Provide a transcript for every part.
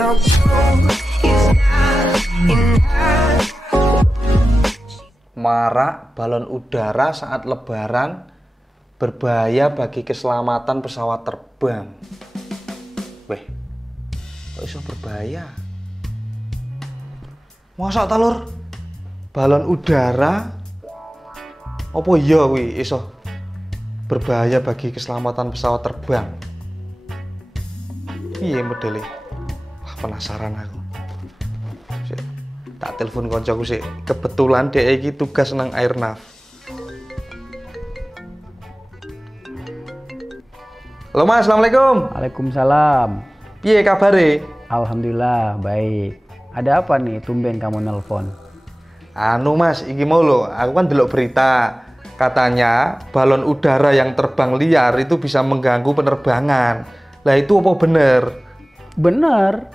how cold is not enough. Marak balon udara saat lebaran berbahaya bagi keselamatan pesawat terbang. Weh, kok iso berbahaya? Masa talur balon udara apa iya wi iso berbahaya bagi keselamatan pesawat terbang? Iya modele. Wah, penasaran aku. Tak telepon koncoku sih. Kebetulan dia iki tugas nang Airnav. Halo Mas, Assalamualaikum. Waalaikumsalam. Piye kabare? Alhamdulillah baik. Ada apa nih tumben kamu nelpon? Anu Mas, iki mau lho, aku kan delok berita. Katanya balon udara yang terbang liar itu bisa mengganggu penerbangan. Lah itu apa bener? Bener.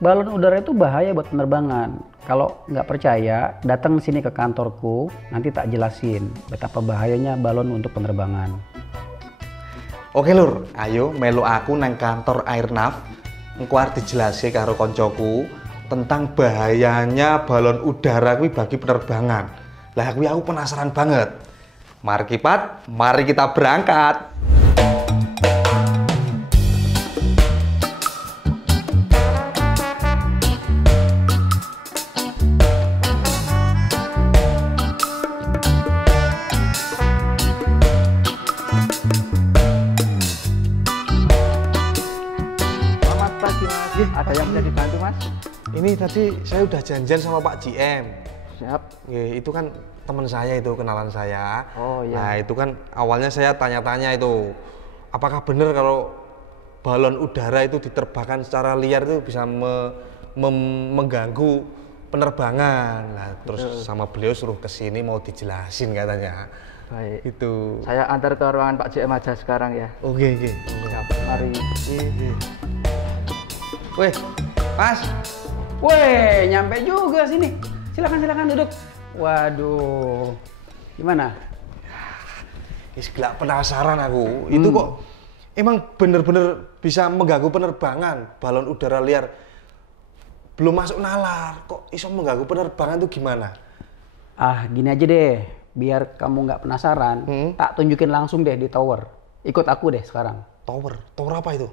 Balon udara itu bahaya buat penerbangan. Kalau nggak percaya, datang sini ke kantorku, nanti tak jelasin betapa bahayanya balon untuk penerbangan. Oke lur, ayo melu aku nang kantor Airnav. Engko arep dijelasi karo koncoku tentang bahayanya balon udara kuwi bagi penerbangan. Lah kuwi aku penasaran banget. Mari Kipat, mari kita berangkat. Ada yang bisa dibantu Mas? Ini tadi saya udah janjian sama Pak GM. Siap. Ya, itu kan teman saya itu, kenalan saya. Oh iya. Nah itu kan awalnya saya tanya-tanya itu, apakah benar kalau balon udara itu diterbangkan secara liar itu bisa mengganggu penerbangan. Nah terus sama beliau suruh kesini mau dijelasin katanya. Baik. Itu. Saya antar ke ruangan Pak JM aja sekarang ya. Oke. Siap. Mari. Weh, Mas. Weh, nyampe juga sini. Silakan duduk. Waduh, gimana? Gak penasaran aku. Itu kok emang bener-bener bisa mengganggu penerbangan balon udara liar. Belum masuk nalar, kok iso mengganggu penerbangan itu gimana? Ah, gini aja deh. Biar kamu nggak penasaran, tak tunjukin langsung deh di tower. Ikut aku deh sekarang. Tower apa itu?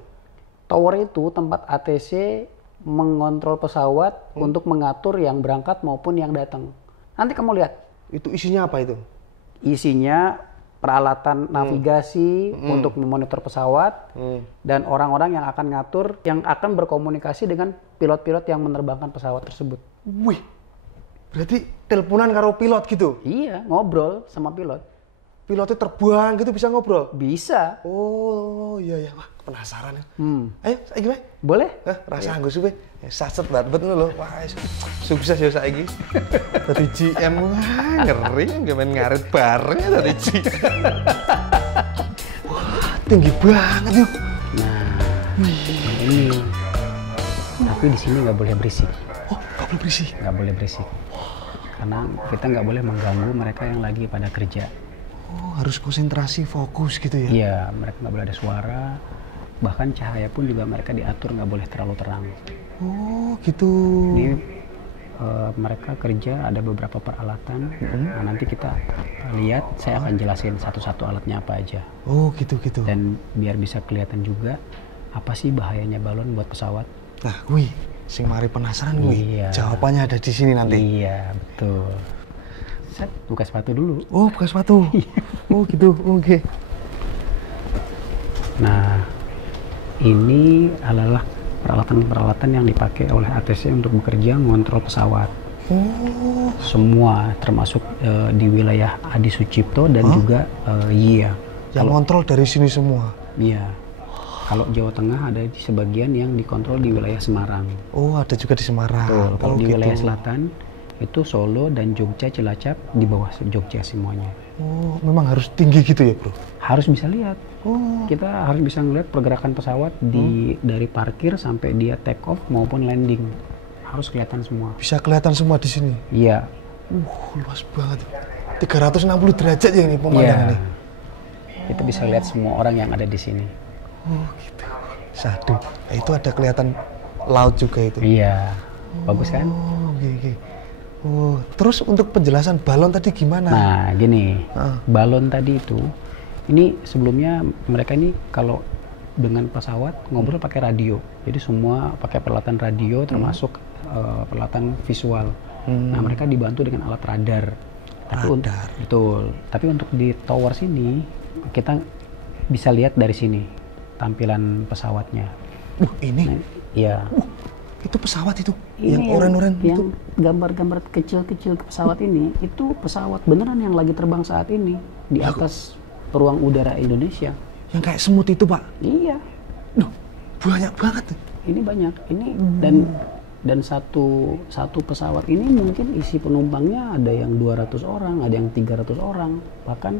Tower itu tempat ATC mengontrol pesawat untuk mengatur yang berangkat maupun yang datang. Nanti kamu lihat. Itu isinya apa itu? Isinya peralatan navigasi untuk memonitor pesawat dan orang-orang yang akan ngatur, yang akan berkomunikasi dengan pilot-pilot yang menerbangkan pesawat tersebut. Wih, berarti teleponan karo pilot gitu? Iya, ngobrol sama pilot. Pilotnya terbang gitu bisa ngobrol? Bisa. Oh iya. Wah, penasaran ya. Ayo, saiki wae. Boleh? Rasa anggo suwe. Saset banget lho. Wah, sukses ya saiki. Dadi GM wah ngeri ngemen ngarit bareng ya dadi GM. Wah, tinggi banget yuk. Nah, ini. Tapi di sini nggak boleh berisik. Oh, nggak boleh berisik? Nggak boleh berisik. Karena kita nggak boleh mengganggu mereka yang lagi pada kerja. Oh, harus konsentrasi, fokus gitu ya? Iya, mereka nggak boleh ada suara. Bahkan cahaya pun juga mereka diatur nggak boleh terlalu terang. Oh, gitu. Ini mereka kerja ada beberapa peralatan. Nah, nanti kita lihat, saya akan jelasin satu-satu alatnya apa aja. Oh, gitu. Dan biar bisa kelihatan juga apa sih bahayanya balon buat pesawat. Nah, wih, sing mari penasaran wih. Iya. Jawabannya ada di sini nanti. Iya, betul. Set, buka sepatu dulu. Oh, buka sepatu. Oh, gitu. Oke. Nah, ini adalah peralatan-peralatan yang dipakai oleh ATC untuk bekerja mengontrol pesawat. Oh. Semua termasuk di wilayah Adi Sucipto dan juga YIA. Yang kontrol dari sini semua? Iya. Kalau Jawa Tengah ada di sebagian yang dikontrol di wilayah Semarang. Oh, ada juga di Semarang. Kalau di wilayah selatan itu Solo dan Jogja, Cilacap di bawah Jogja semuanya. Oh, memang harus tinggi gitu ya, Bro? Harus bisa lihat. Oh. Kita harus bisa ngeliat pergerakan pesawat dari parkir sampai dia take off maupun landing. Harus kelihatan semua. Bisa kelihatan semua di sini? Iya. Luas banget. 360 derajat ya ini pemandangannya. Kita bisa lihat semua orang yang ada di sini. Oh, gitu. Satu. Itu ada kelihatan laut juga itu. Iya, bagus kan? Oh, oke. Oh, terus untuk penjelasan balon tadi gimana? Nah, gini, balon tadi itu, ini sebelumnya mereka ini kalau dengan pesawat ngobrol pakai radio, jadi semua pakai peralatan radio termasuk peralatan visual. Nah, mereka dibantu dengan alat radar. Betul. Tapi untuk di tower sini kita bisa lihat dari sini tampilan pesawatnya. Ini? Nah, iya. Itu pesawat itu? Ini yang oren-oren itu? Yang gambar-gambar kecil-kecil pesawat ini, itu pesawat beneran yang lagi terbang saat ini di atas ruang udara Indonesia. Yang kayak semut itu, Pak? Iya. Duh, banyak banget. Ini banyak. Ini dan satu pesawat ini mungkin isi penumpangnya ada yang 200 orang, ada yang 300 orang. Bahkan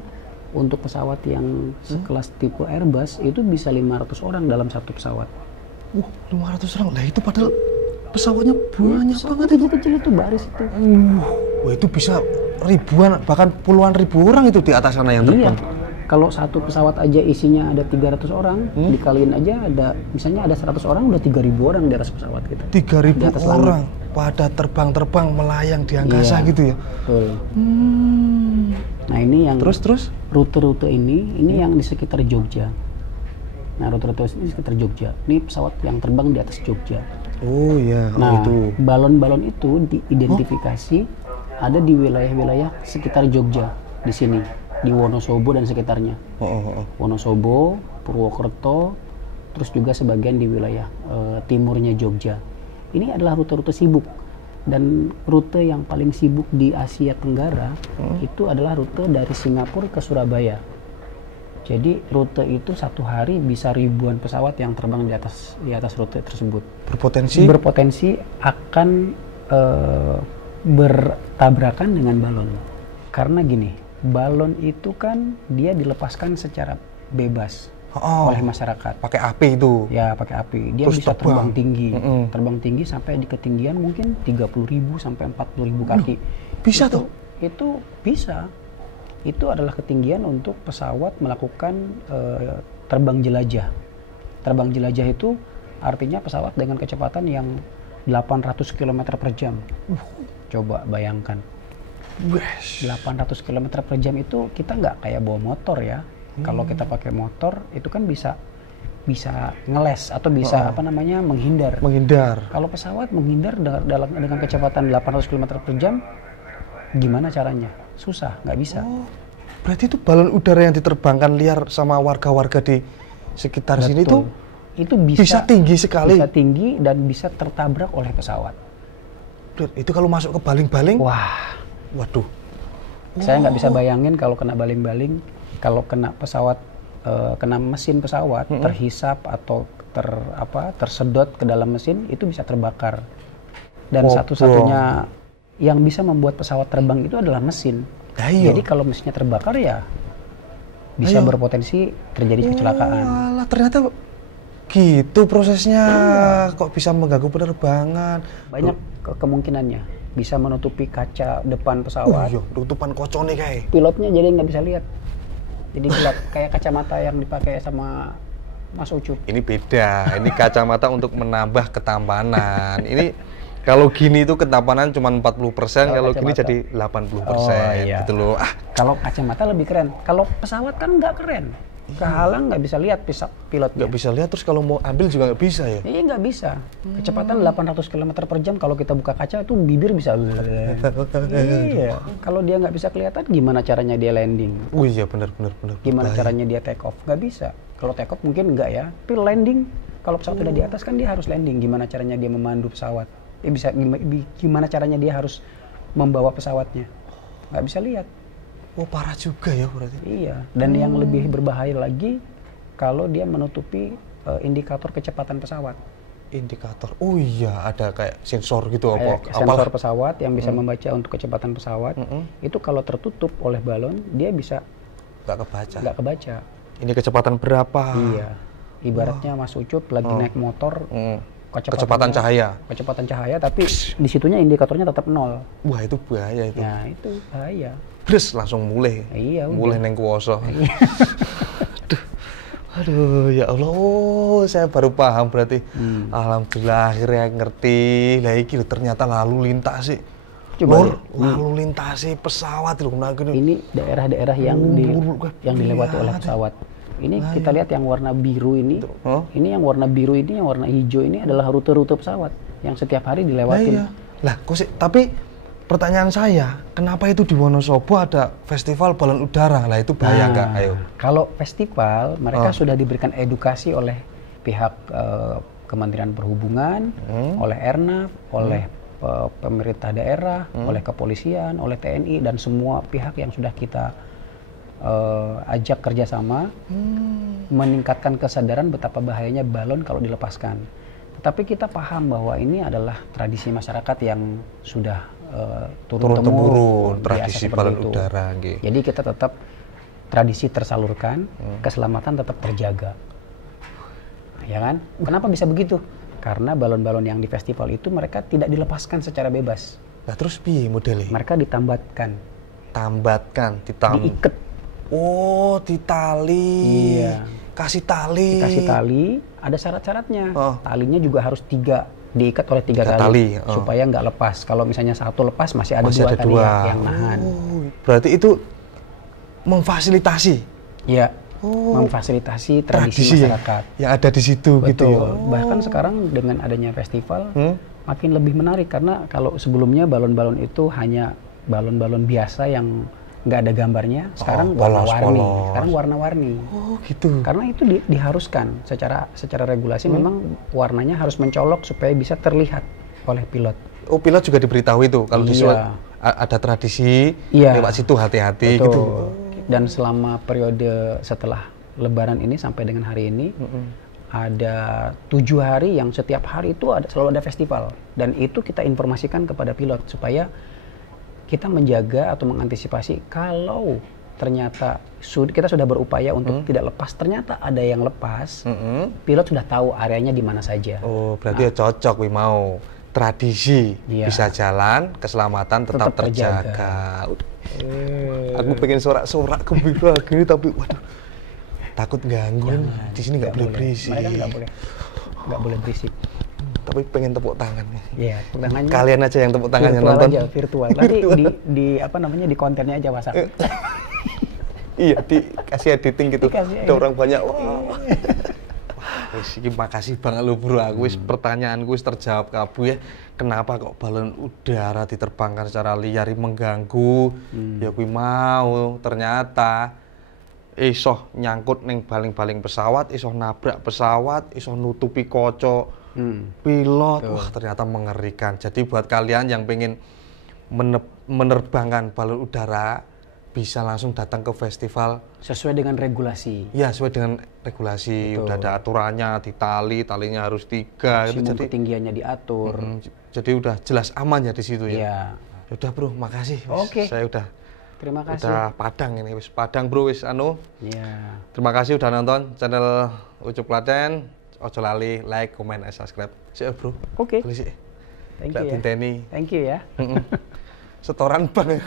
untuk pesawat yang sekelas tipe Airbus itu bisa 500 orang dalam satu pesawat. 500 orang. Lah itu padahal pesawatnya banyak banget itu. Kecil itu baris itu. Wah, itu bisa ribuan bahkan puluhan ribu orang itu di atas sana yang Iya. terbang. Kalau satu pesawat aja isinya ada 300 orang, dikaliin aja ada misalnya ada 100 orang udah 3.000 orang di atas pesawat kita. 3.000 Di atas orang pada terbang-terbang melayang di angkasa Iya. gitu ya. Betul. Nah, ini yang Terus rute-rute ini yang di sekitar Jogja. Nah, rute-rute ini di sekitar Jogja. Ini pesawat yang terbang di atas Jogja. Oh iya, Nah, itu. balon-balon itu diidentifikasi ada di wilayah-wilayah sekitar Jogja di sini, di Wonosobo dan sekitarnya. Wonosobo, Purwokerto, terus juga sebagian di wilayah timurnya Jogja. Ini adalah rute-rute sibuk. Dan rute yang paling sibuk di Asia Tenggara itu adalah rute dari Singapura ke Surabaya. Jadi rute itu satu hari bisa ribuan pesawat yang terbang di atas rute tersebut. Berpotensi akan bertabrakan dengan balon. Karena gini, balon itu kan dia dilepaskan secara bebas oleh masyarakat. Pakai api itu. Ya, pakai api. Dia Terus bisa terbang terbang. tinggi. Terbang tinggi sampai di ketinggian mungkin 30.000 sampai 40.000 kaki. Bisa Itu bisa. Itu adalah ketinggian untuk pesawat melakukan terbang jelajah. Terbang jelajah itu artinya pesawat dengan kecepatan yang 800 km per jam. Coba bayangkan. 800 km per jam itu kita nggak kayak bawa motor ya. Kalau kita pakai motor itu kan bisa ngeles atau bisa menghindar. Kalau pesawat menghindar dengan kecepatan 800 km per jam, gimana caranya? Susah, nggak bisa. Berarti itu balon udara yang diterbangkan liar sama warga-warga di sekitar sini itu bisa tinggi sekali. Bisa tinggi dan bisa tertabrak oleh pesawat. Itu kalau masuk ke baling-baling, waduh. Saya nggak bisa bayangin kalau kena baling-baling, kalau kena pesawat, kena mesin pesawat, terhisap atau tersedot ke dalam mesin, itu bisa terbakar. Dan satu-satunya yang bisa membuat pesawat terbang itu adalah mesin. Jadi kalau mesinnya terbakar ya bisa berpotensi terjadi kecelakaan. Walah, ternyata gitu prosesnya. Kok bisa mengganggu penerbangan? Banyak kemungkinannya. Bisa menutupi kaca depan pesawat. Tutupan kocone kayak. Pilotnya jadi nggak bisa lihat. Jadi gelap kayak kacamata yang dipakai sama Mas Ucup. Ini beda. Ini kacamata untuk menambah ketampanan. Ini kalau gini itu ketampanan cuma 40%, kalau gini jadi 80%. Gitu loh. Kalau kacamata lebih keren. Kalau pesawat kan nggak keren. Kehalang nggak bisa lihat pilotnya. Nggak bisa lihat, terus kalau mau ambil juga nggak bisa ya? Iya nggak bisa. Kecepatan 800 km per jam kalau kita buka kaca itu bibir bisa. Iya. Kalau dia nggak bisa kelihatan, gimana caranya dia landing? Oh iya benar. Gimana caranya dia take off? Nggak bisa. Kalau take off mungkin nggak ya. Tapi landing, kalau pesawat udah di atas kan dia harus landing. Gimana caranya dia memandu pesawat? Bisa gimana caranya dia harus membawa pesawatnya? Nggak bisa lihat. Oh parah juga ya berarti. Iya. Dan yang lebih berbahaya lagi kalau dia menutupi indikator kecepatan pesawat. Indikator. Oh iya, ada kayak sensor gitu Sensor pesawat yang bisa membaca untuk kecepatan pesawat. Itu kalau tertutup oleh balon, dia bisa nggak kebaca. Ini kecepatan berapa? Iya. Ibaratnya Mas Ucup lagi naik motor. Kecepatan cahaya, tapi di situnya indikatornya tetap 0. Wah itu bahaya itu. Ya itu bahaya. Langsung mulai. Iya. Mulai neng kuoso. Aduh, ya Allah, oh, saya baru paham berarti. Alhamdulillah akhirnya ngerti. Lah iki lho, ternyata lalu lintas sih. Coba Lur, lalu lintas pesawat lho nah gini. Ini daerah-daerah yang dilewati oleh pesawat. Ini kita lihat yang warna biru ini. Ini yang warna biru ini, yang warna hijau ini adalah rute-rute pesawat yang setiap hari dilewatin. Lah, kok sih? Tapi pertanyaan saya, kenapa itu di Wonosobo ada festival balon udara? Lah itu bahaya nggak? Ayo. Kalau festival, mereka sudah diberikan edukasi oleh pihak Kementerian Perhubungan, oleh Airnav, oleh pemerintah daerah, oleh kepolisian, oleh TNI, dan semua pihak yang sudah kita ajak kerjasama, meningkatkan kesadaran betapa bahayanya balon kalau dilepaskan. Tetapi kita paham bahwa ini adalah tradisi masyarakat yang sudah turun-temurun tradisi balon udara. Jadi kita tetap tradisi tersalurkan, keselamatan tetap terjaga, ya kan? Kenapa bisa begitu? Karena balon-balon yang di festival itu mereka tidak dilepaskan secara bebas. Nah terus piye modelnya? Mereka ditambatkan, diikat. Oh, ditali. Iya. Kasih tali. Dikasih tali, ada syarat-syaratnya. Talinya juga harus diikat oleh tiga kali supaya nggak lepas. Kalau misalnya satu lepas masih ada dua yang nahan. Berarti itu memfasilitasi. Ya, memfasilitasi tradisi masyarakat yang ada di situ. Betul. Gitu ya. Bahkan sekarang dengan adanya festival makin lebih menarik karena kalau sebelumnya balon-balon itu hanya balon-balon biasa yang nggak ada gambarnya, sekarang warna-warni. Sekarang warna-warni. Oh, gitu. Karena itu diharuskan secara regulasi memang warnanya harus mencolok supaya bisa terlihat oleh pilot. Oh, pilot juga diberitahu itu kalau ada tradisi lewat situ hati-hati gitu. Dan selama periode setelah Lebaran ini sampai dengan hari ini ada 7 hari yang setiap hari itu selalu ada festival, dan itu kita informasikan kepada pilot supaya kita menjaga atau mengantisipasi kalau ternyata kita sudah berupaya untuk tidak lepas, ternyata ada yang lepas, pilot sudah tahu areanya di mana saja. Oh, berarti ya cocok mau tradisi bisa jalan, keselamatan tetap terjaga. Aku pengen sorak-sorak gembira gini tapi waduh takut ganggu. Di sini nggak boleh berisik. Mereka nggak boleh berisik. Tapi pengen tepuk tangan nih. Iya, tepuk tangannya. Kalian aja yang tepuk tangan yang nonton. Virtual. Nanti di kontennya aja pasang. Iya, dikasih editing gitu. Ada orang banyak. Wah. Wis iki makasih banget lho Bro. Aku wis pertanyaanku wis terjawab kabeh ya. Kenapa kok balon udara diterbangkan secara liar mengganggu? Ya kuwi mau ternyata iso nyangkut ning baling-baling pesawat, iso nabrak pesawat, iso nutupi kaca pilot. Wah, ternyata mengerikan. Jadi buat kalian yang pengen menerbangkan balon udara bisa langsung datang ke festival sesuai dengan regulasi. Ya, sesuai dengan regulasi. Betul. Udah ada aturannya, talinya harus 3 gitu. Jadi ketinggiannya diatur. Jadi udah jelas aman ya di situ ya. Iya. Udah Bro, makasih. Oke. Saya udah terima kasih. Udah padang ini, wis padang Bro, wis Iya. Terima kasih udah nonton channel Ucup Klaten. Ojo lali like, comment, and subscribe. Siap Bro. Oke. Thank you ya. Thank you ya. Setoran banget.